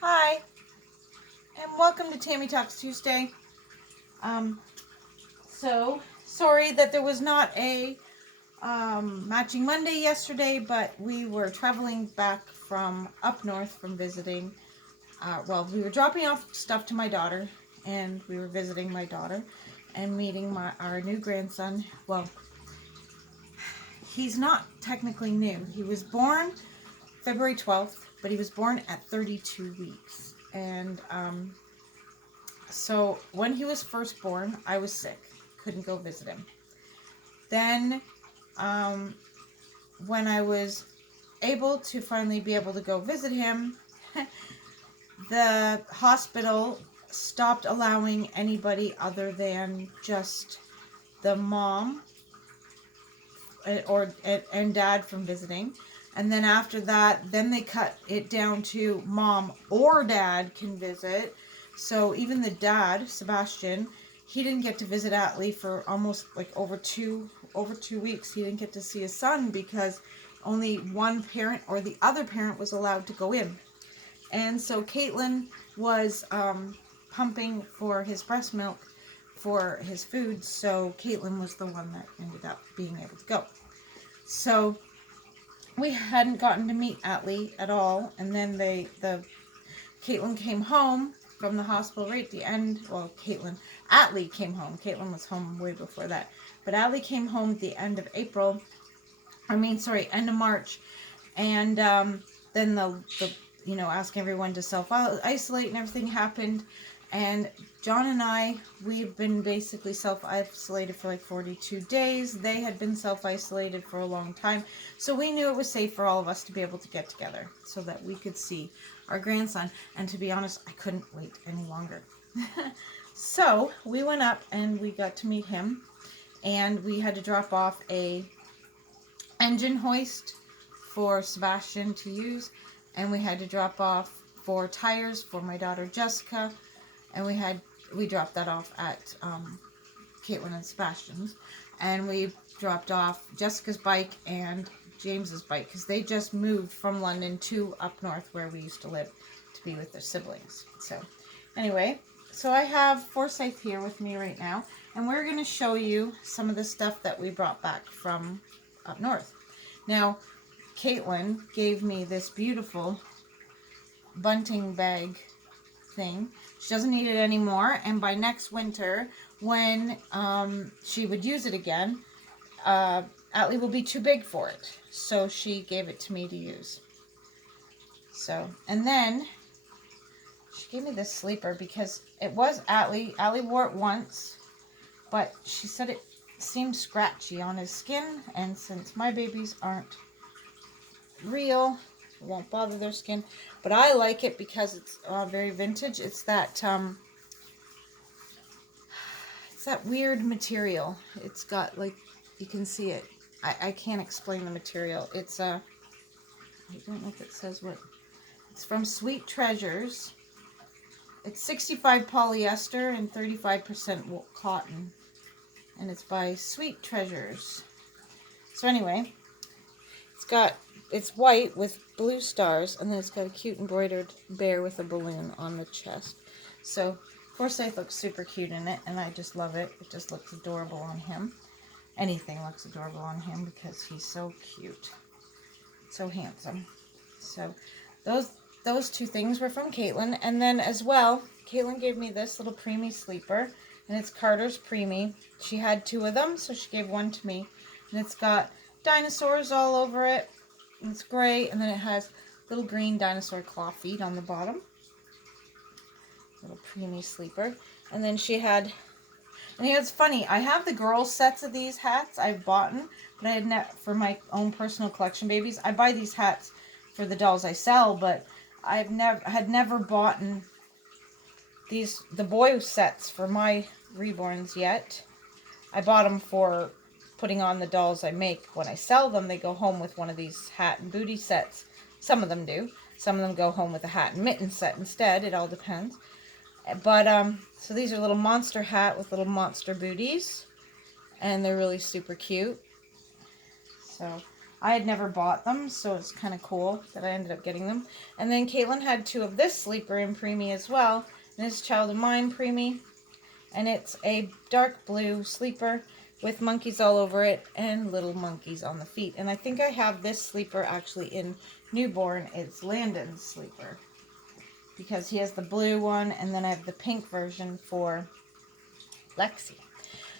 Hi, and welcome to Tammy Talks Tuesday. So sorry that there was not a matching Monday yesterday, but we were traveling back from up north from visiting. We were dropping off stuff to my daughter, and we were visiting my daughter and meeting our new grandson. Well, he's not technically new. He was born February 12th, but he was born at 32 weeks. And so when he was first born, I was sick. Couldn't go visit him. Then when I was able to finally be able to go visit him, the hospital stopped allowing anybody other than just the mom and dad from visiting. And then after that, then they cut it down to mom or dad can visit. So even the dad, Sebastian, he didn't get to visit Atlee for almost like over two weeks. He didn't get to see his son because only one parent or the other parent was allowed to go in. And so Caitlin was pumping for his breast milk for his food. So Caitlin was the one that ended up being able to go. So we hadn't gotten to meet Atlee at all, and then Caitlin came home from the hospital right at the end. Well, Atlee came home. Caitlin was home way before that, but Atlee came home at the end of April. End of March, and then the asking everyone to self-isolate and everything happened. And John and I, we've been basically self-isolated for like 42 days. They had been self-isolated for a long time. So we knew it was safe for all of us to be able to get together so that we could see our grandson. And to be honest, I couldn't wait any longer. So we went up and we got to meet him. And we had to drop off a engine hoist for Sebastian to use. And we had to drop off 4 tires for my daughter Jessica. And we dropped that off at Caitlin and Sebastian's. And we dropped off Jessica's bike and James's bike because they just moved from London to up north where we used to live to be with their siblings. So anyway, so I have Forsyth here with me right now. And we're going to show you some of the stuff that we brought back from up north. Now, Caitlin gave me this beautiful bunting bag thing. She doesn't need it anymore, and by next winter, when she would use it again, Atlee will be too big for it. So she gave it to me to use. So, and then she gave me this sleeper because it was Atlee. Atlee wore it once, but she said it seemed scratchy on his skin, and since my babies aren't real, it won't bother their skin, but I like it because it's very vintage. It's that weird material. It's got, like, you can see it. I can't explain the material. It's I don't know if it says what. It's from Sweet Treasures. It's 65 polyester and 35% cotton, and it's by Sweet Treasures. So anyway, it's white with blue stars, and then it's got a cute embroidered bear with a balloon on the chest. So Forsyth looks super cute in it, and I just love it. It just looks adorable on him. Anything looks adorable on him because he's so cute, so handsome. So those 2 things were from Caitlin, and then as well, Caitlin gave me this little preemie sleeper, and it's Carter's preemie. She had 2 of them, so she gave one to me, and it's got dinosaurs all over it. It's gray, and then it has little green dinosaur claw feet on the bottom. Little preemie sleeper. And then she had, and it's funny, I have the girls' sets of these hats I've bought, but I had for my own personal collection babies. I buy these hats for the dolls I sell, but I've never bought the boy sets for my reborns yet. I bought them for putting on the dolls I make. When I sell them, they go home with one of these hat and booty sets. Some of them do. Some of them go home with a hat and mitten set instead. It all depends. But, so these are little monster hat with little monster booties. And they're really super cute. So, I had never bought them, so it's kind of cool that I ended up getting them. And then Caitlin had 2 of this sleeper in preemie as well. And it's Child of Mine preemie. And it's a dark blue sleeper with monkeys all over it and little monkeys on the feet. And I think I have this sleeper actually in newborn. It's Landon's sleeper, because he has the blue one, and then I have the pink version for Lexi.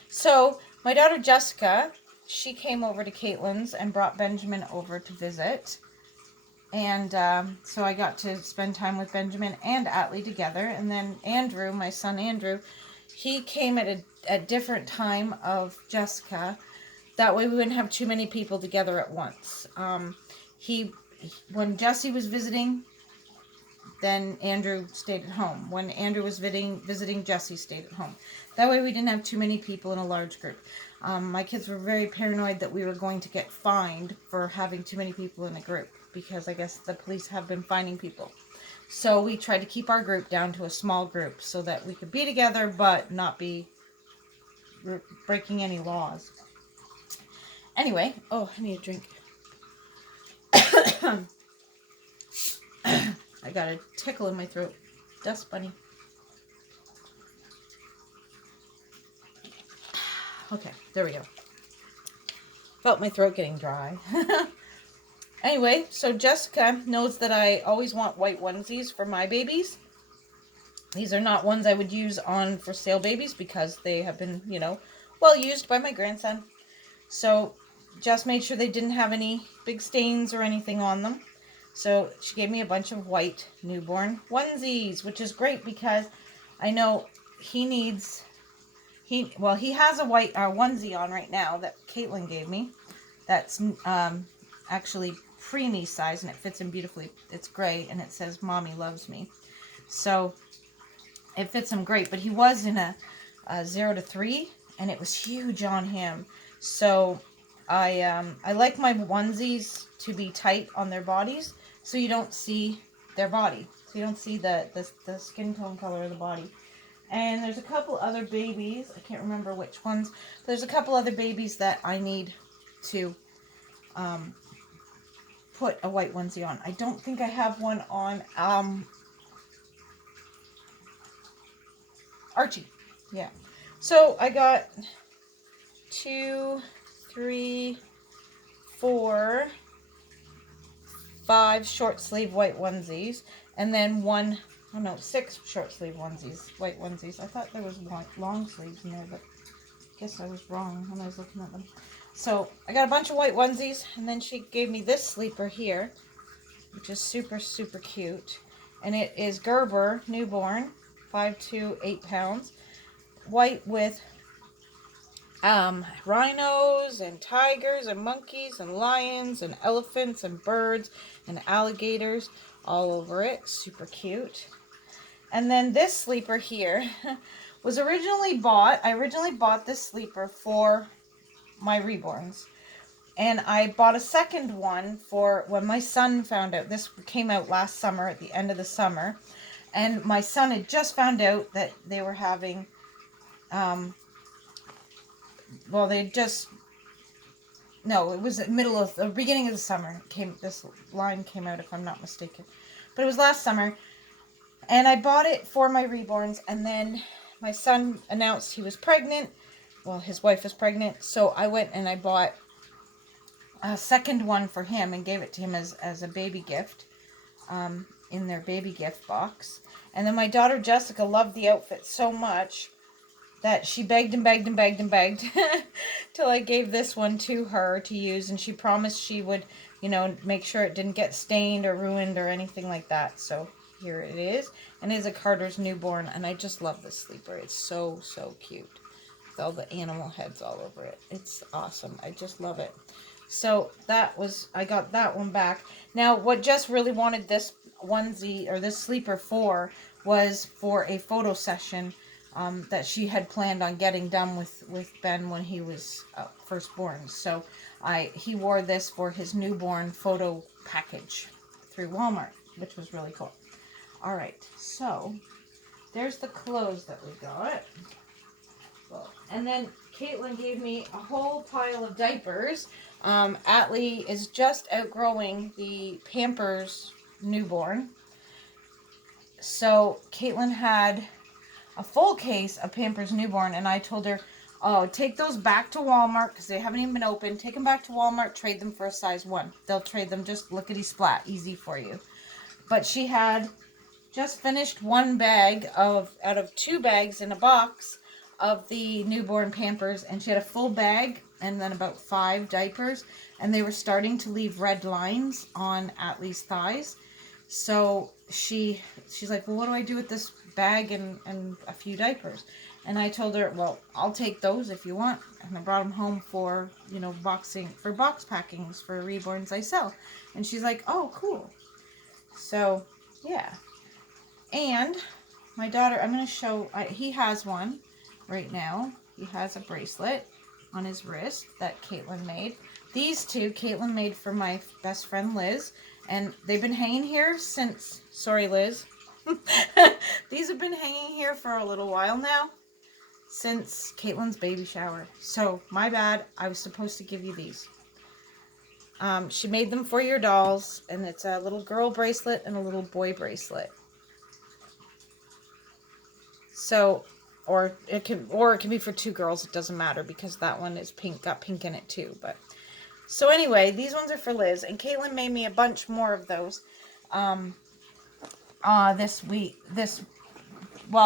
So my daughter Jessica, she came over to Caitlin's and brought Benjamin over to visit. And so I got to spend time with Benjamin and Atlee together. And then Andrew, my son Andrew, he came at a different time of Jessica. That way we wouldn't have too many people together at once. When Jessie was visiting, then Andrew stayed at home. When Andrew was visiting, Jessie stayed at home. That way we didn't have too many people in a large group. My kids were very paranoid that we were going to get fined for having too many people in a group, because I guess the police have been fining people. So we tried to keep our group down to a small group so that we could be together but not be breaking any laws. Anyway, oh, I need a drink. I got a tickle in my throat. Dust bunny. Okay, there we go. Felt my throat getting dry. Anyway, so Jessica knows that I always want white onesies for my babies. These are not ones I would use on for sale babies because they have been, well used by my grandson. So Jess made sure they didn't have any big stains or anything on them. So she gave me a bunch of white newborn onesies, which is great because I know he has a white onesie on right now that Caitlin gave me. That's actually preemie size, and it fits him beautifully. It's gray, and it says "Mommy loves me," so it fits him great. But he was in a 0 to 3, and it was huge on him. So I like my onesies to be tight on their bodies, so you don't see their body. So you don't see the skin tone color of the body. And there's a couple other babies. I can't remember which ones. There's a couple other babies that I need to put a white onesie on. I don't think I have one on Archie. Yeah. So I got 2, 3, 4, 5 short sleeve white onesies, and then 6 short sleeve onesies, white onesies. I thought there was long sleeves in there, but I guess I was wrong when I was looking at them. So I got a bunch of white onesies, and then she gave me this sleeper here, which is super, super cute. And it is Gerber, newborn, 5 to 8 pounds, white with rhinos and tigers and monkeys and lions and elephants and birds and alligators all over it. Super cute. And then this sleeper here was originally bought. I originally bought this sleeper for my reborns. And I bought a second one for when my son found out. This came out last summer, at the end of the summer. And my son had just found out that they were having, it was the beginning of the summer. This line came out, if I'm not mistaken. But it was last summer. And I bought it for my reborns. And then my son announced he was pregnant. Well, his wife was pregnant. So I went and I bought a second one for him and gave it to him as a baby gift in their baby gift box. And then my daughter Jessica loved the outfit so much that she begged and begged and begged and begged till I gave this one to her to use, and she promised she would, make sure it didn't get stained or ruined or anything like that. So here it is, and it is a Carter's newborn, and I just love this sleeper. It's so, so cute with all the animal heads all over it. It's awesome. I just love it. So I got that one back. Now, what Jess really wanted this onesie or this sleeper for was for a photo session that she had planned on getting done with Ben when he was first born. So he wore this for his newborn photo package through Walmart, which was really cool. All right, so there's the clothes that we got. And then Caitlin gave me a whole pile of diapers Atlee is just outgrowing the Pampers newborn. So Caitlin had a full case of Pampers newborn, and I told her, oh, take those back to Walmart because they haven't even been opened. Take them back to Walmart, trade them for a size 1. They'll trade them just lickety-splat, easy for you. But she had just finished one bag out of 2 bags in a box of the newborn Pampers, and she had a full bag and then about 5 diapers, and they were starting to leave red lines on Atlee's thighs. So she's like, well, what do I do with this bag and a few diapers? And I told her, well, I'll take those if you want. And I brought them home for, box packings for reborns I sell. And she's like, oh, cool. So, yeah. And my daughter, I'm going to show, he has one right now. He has a bracelet on his wrist that Caitlin made. These two Caitlin made for my best friend Liz. And they've been hanging here since, sorry Liz, these have been hanging here for a little while now, since Caitlin's baby shower. So, my bad, I was supposed to give you these. She made them for your dolls, and it's a little girl bracelet and a little boy bracelet. So, or it can be for 2 girls, it doesn't matter, because that one is pink, got pink in it too, but... So anyway, these ones are for Liz, and Caitlin made me a bunch more of those while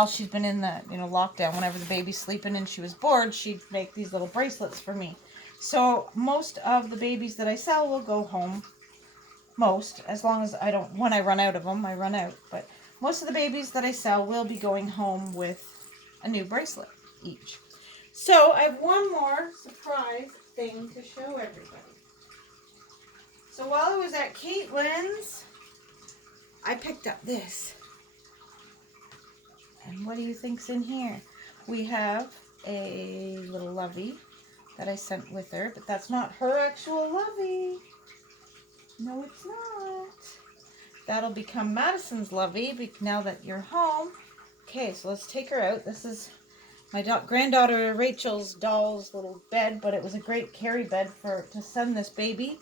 she's been in the lockdown. Whenever the baby's sleeping and she was bored, she'd make these little bracelets for me. So most of the babies that I sell will go home. Most, as long as when I run out of them, I run out. But most of the babies that I sell will be going home with a new bracelet each. So I have one more surprise thing to show everybody. So while I was at Caitlin's, I picked up this. And what do you think's in here? We have a little lovey that I sent with her, but that's not her actual lovey. No, it's not. That'll become Madison's lovey now that you're home. Okay, so let's take her out. This is my granddaughter Rachel's doll's little bed, but it was a great carry bed to send this baby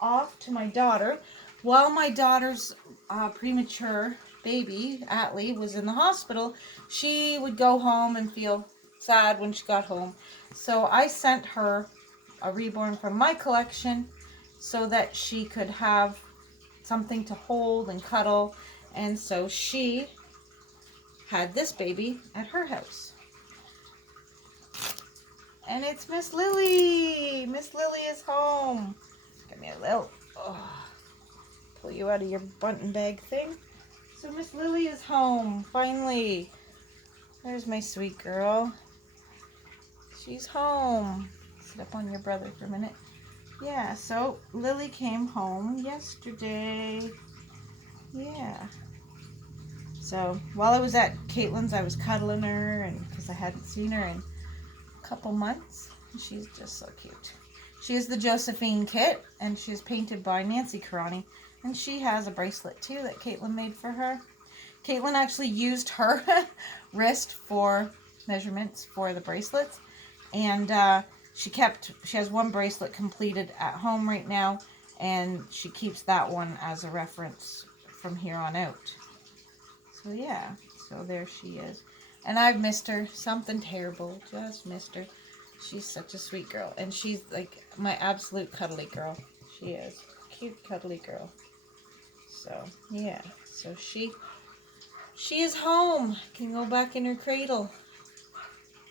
off to my daughter. While my daughter's premature baby, Atlee, was in the hospital, she would go home and feel sad when she got home. So I sent her a reborn from my collection so that she could have something to hold and cuddle. And so she had this baby at her house. And it's Miss Lily. Miss Lily is home. Give me a little, pull you out of your bunting bag thing. So Miss Lily is home, finally. There's my sweet girl. She's home. Sit up on your brother for a minute. Yeah, so Lily came home yesterday. Yeah. So while I was at Caitlin's, I was cuddling her, and because I hadn't seen her in a couple months. She's just so cute. She is the Josephine kit, and she's painted by Nancy Karani. And she has a bracelet, too, that Caitlin made for her. Caitlin actually used her wrist for measurements for the bracelets. And she has one bracelet completed at home right now. And she keeps that one as a reference from here on out. So, yeah. So, there she is. And I've missed her. Something terrible. Just missed her. She's such a sweet girl. And she's like my absolute cuddly girl. She is. Cute, cuddly girl. So, yeah. So she is home. Can go back in her cradle.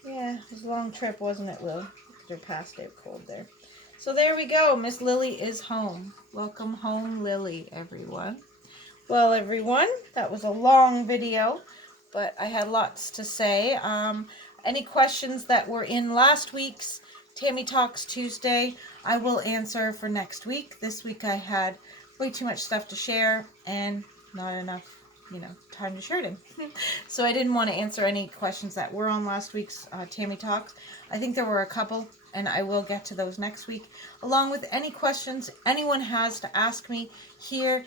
Yeah, it was a long trip, wasn't it, Lil? They're past out cold there. So there we go. Miss Lily is home. Welcome home, Lily, everyone. Well, everyone, that was a long video, but I had lots to say. Any questions that were in last week's Tammy Talks Tuesday, I will answer for next week. This week I had way too much stuff to share and not enough, time to share it in. So I didn't want to answer any questions that were on last week's Tammy Talks. I think there were a couple, and I will get to those next week, along with any questions anyone has to ask me here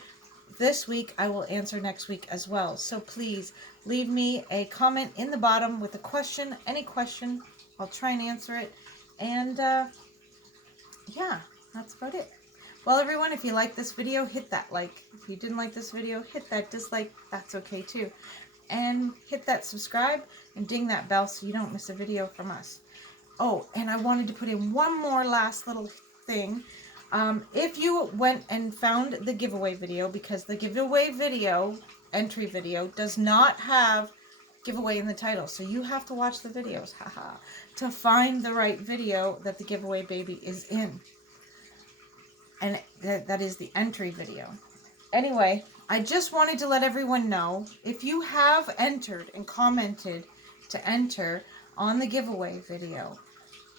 this week. I will answer next week as well. So please leave me a comment in the bottom with a question, any question. I'll try and answer it. And yeah, That's about it. Well, everyone, if you like this video, hit that like. If you didn't like this video, hit that dislike. That's okay too. And hit that subscribe and ding that bell so you don't miss a video from us. Oh, and I wanted to put in one more last little thing. If you went and found the giveaway video, because the giveaway video, entry video, does not have giveaway in the title. So you have to watch the videos, haha, to find the right video that the giveaway baby is in. And that is the entry video. Anyway, I just wanted to let everyone know, if you have entered and commented to enter on the giveaway video,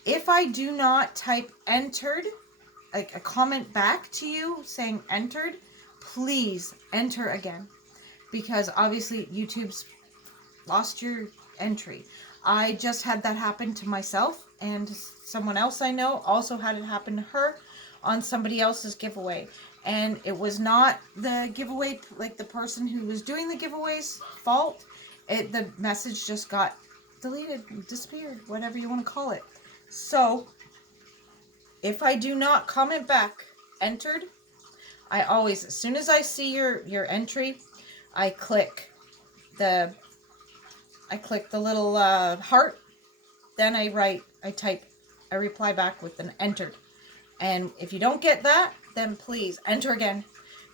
if I do not type entered, like a comment back to you saying entered, please enter again. Because obviously YouTube's lost your entry. I just had that happen to myself, and someone else I know also had it happen to her on somebody else's giveaway. And it was not the giveaway, like the person who was doing the giveaway's fault. The message just got deleted, disappeared, whatever you want to call it. So, if I do not comment back, entered, I always, as soon as I see your entry, I click the little heart, then I type a reply back with an entered. And if you don't get that, then please enter again,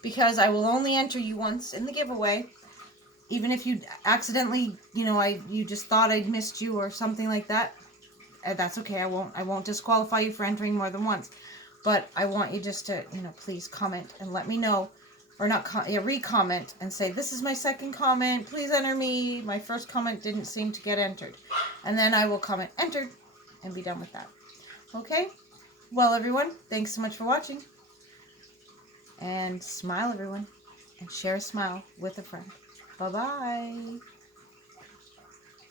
because I will only enter you once in the giveaway. Even if you accidentally, you just thought I'd missed you or something like that, that's okay. I won't disqualify you for entering more than once. But I want you just to, please comment and let me know, or not, re-comment and say, this is my second comment, please enter me. My first comment didn't seem to get entered. And then I will comment entered and be done with that. Okay? Well, everyone, thanks so much for watching. And smile, everyone. And share a smile with a friend. Bye-bye.